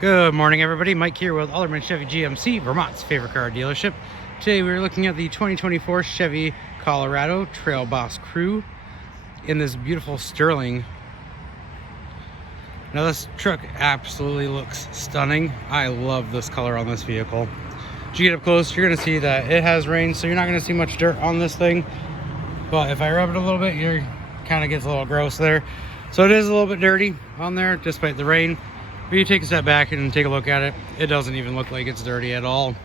Good morning, everybody. Mike here with Alderman Chevy GMC, Vermont's favorite car dealership. Today we're looking at the 2024 Chevy Colorado Trail Boss Crew in this beautiful sterling. Now this truck absolutely looks stunning. I love this color on this vehicle. As you get up close, you're going to see that it has rain, so you're not going to see much dirt on this thing. But if I rub it a little bit, it kind of gets a little gross there. So it is a little bit dirty on there despite the rain. But you take a step back and take a look at it, it doesn't even look like it's dirty at all.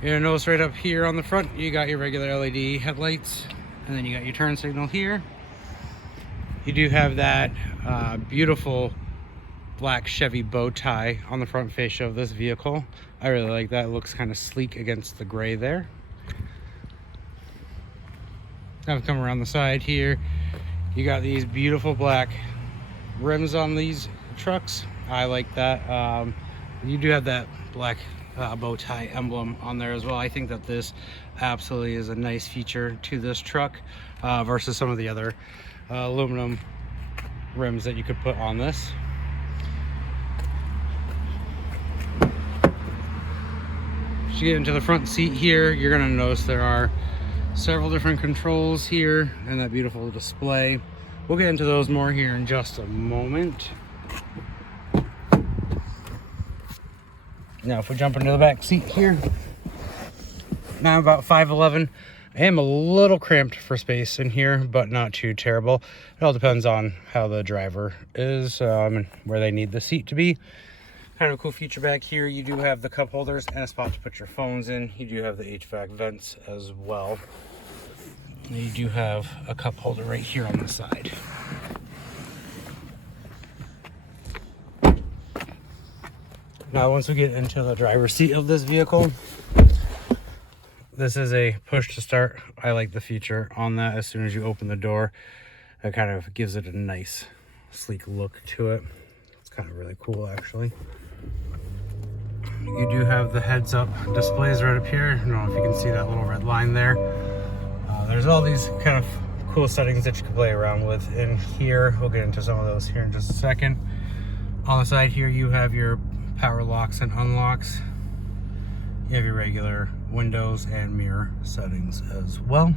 You're gonna notice right up here on the front, you got your regular LED headlights, and then you got your turn signal here. You do have that beautiful black Chevy bow tie on the front fascia of this vehicle. I really like that. It looks kind of sleek against the gray there. Now we come around the side here, you got these beautiful black rims on these trucks. I like that. You do have that black bow tie emblem on there as well. I think that this absolutely is a nice feature to this truck versus some of the other aluminum rims that you could put on this. As you get into the front seat here, you're going to notice there are several different controls here and that beautiful display. We'll get into those more here in just a moment. Now if we jump into the back seat here, now I'm about 5'11". I am a little cramped for space in here, but not too terrible. It all depends on how the driver is and where they need the seat to be. Kind of a cool feature back here, you do have the cup holders and a spot to put your phones in. You do have the HVAC vents as well. You do have a cup holder right here on the side. Now once we get into the driver's seat of this vehicle, this is a push to start. I like the feature on that. As soon as you open the door, it kind of gives it a nice sleek look to it. It's kind of really cool actually. You do have the heads up displays right up here. I don't know if you can see that little red line there. There's all these kind of cool settings that you can play around with in here. We'll get into some of those here in just a second. On the side here, you have your power locks and unlocks. You have your regular windows and mirror settings as well.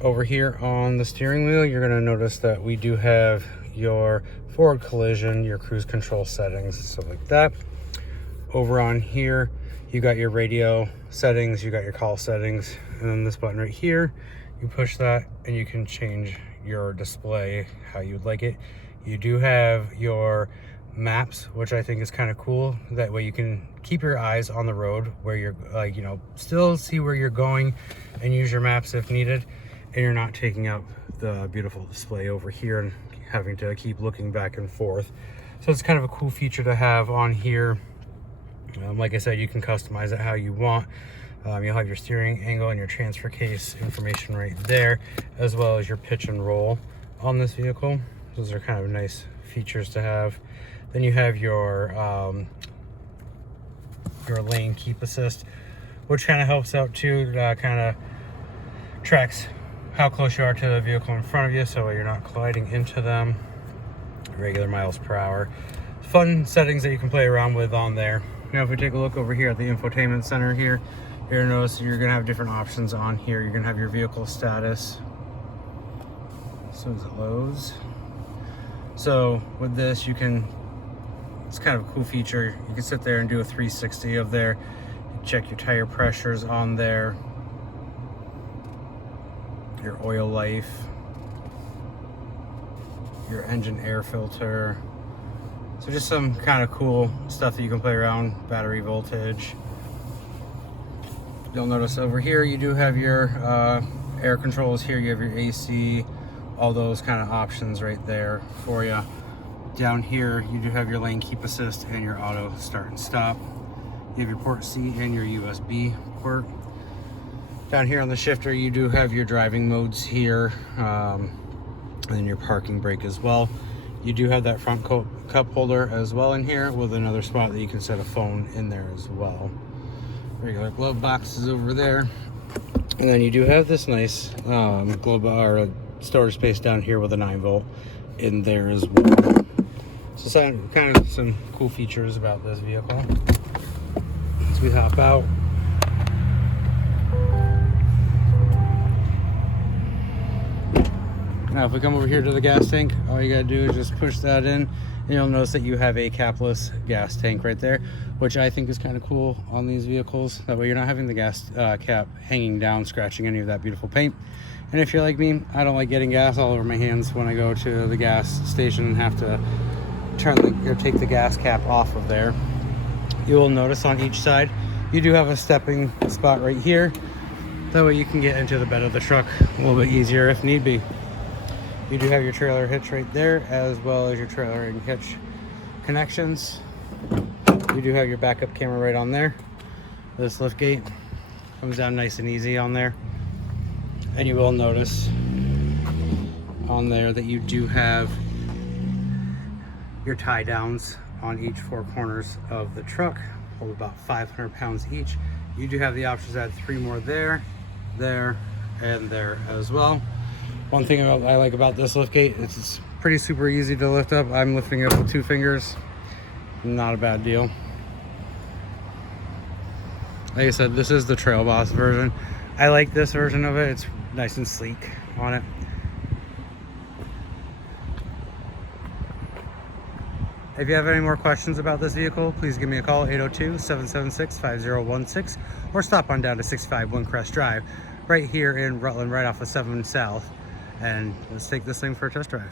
Over here on the steering wheel, you're going to notice that we do have your forward collision, your cruise control settings, stuff like that. Over on here, you got your radio settings, you got your call settings, and then this button right here, you push that and you can change your display how you'd like it. You do have your maps, which I think is kind of cool. That way you can keep your eyes on the road where you're still see where you're going and use your maps if needed, and you're not taking up the beautiful display over here and having to keep looking back and forth. So it's kind of a cool feature to have on here. Like I said, you can customize it how you want. You'll have your steering angle and your transfer case information right there, as well as your pitch and roll on this vehicle. Those are kind of nice features to have. Then you have your lane keep assist, which kind of helps out too. Kind of tracks how close you are to the vehicle in front of you, so you're not colliding into them. Regular miles per hour. Fun settings that you can play around with on there. Now if we take a look over here at the infotainment center here, you're gonna notice you're gonna have different options on here. You're gonna have your vehicle status as soon as it loads. So with this, it's kind of a cool feature. You can sit there and do a 360 of there. Check your tire pressures on there, your oil life, your engine air filter. So just some kind of cool stuff that you can play around. Battery voltage. You'll notice over here you do have your air controls here. You have your AC, all those kind of options right there for you. Down here you do have your lane keep assist and your auto start and stop. You have your port C and your USB port. Down here on the shifter you do have your driving modes here, and then your parking brake as well. You do have that front cup holder as well in here, with another spot that you can set a phone in there as well. Regular glove boxes over there, and then you do have this nice glove or storage space down here with a 9-volt in there as well. So kind of some cool features about this vehicle. As we hop out, now if we come over here to the gas tank, all you gotta do is just push that in, and you'll notice that you have a capless gas tank right there, which I think is kind of cool on these vehicles. That way you're not having the gas cap hanging down, scratching any of that beautiful paint. And if you're like me, I don't like getting gas all over my hands when I go to the gas station and have to take the gas cap off of there. You will notice on each side you do have a stepping spot right here. That way you can get into the bed of the truck a little bit easier if need be. You do have your trailer hitch right there, as well as your trailer and hitch connections. You do have your backup camera right on there. This lift gate comes down nice and easy on there. And you will notice on there that you do have your tie downs on each four corners of the truck, hold about 500 pounds each. You do have the option to add 3 more there, and there as well. One thing I like about this lift gate is it's pretty super easy to lift up. I'm lifting it with 2 fingers. Not a bad deal. Like I said, this is the Trail Boss version. I like this version of it. It's nice and sleek on it. If you have any more questions about this vehicle, please give me a call, 802-776-5016, or stop on down to 651 Crest Drive, right here in Rutland, right off of 7 South, and let's take this thing for a test drive.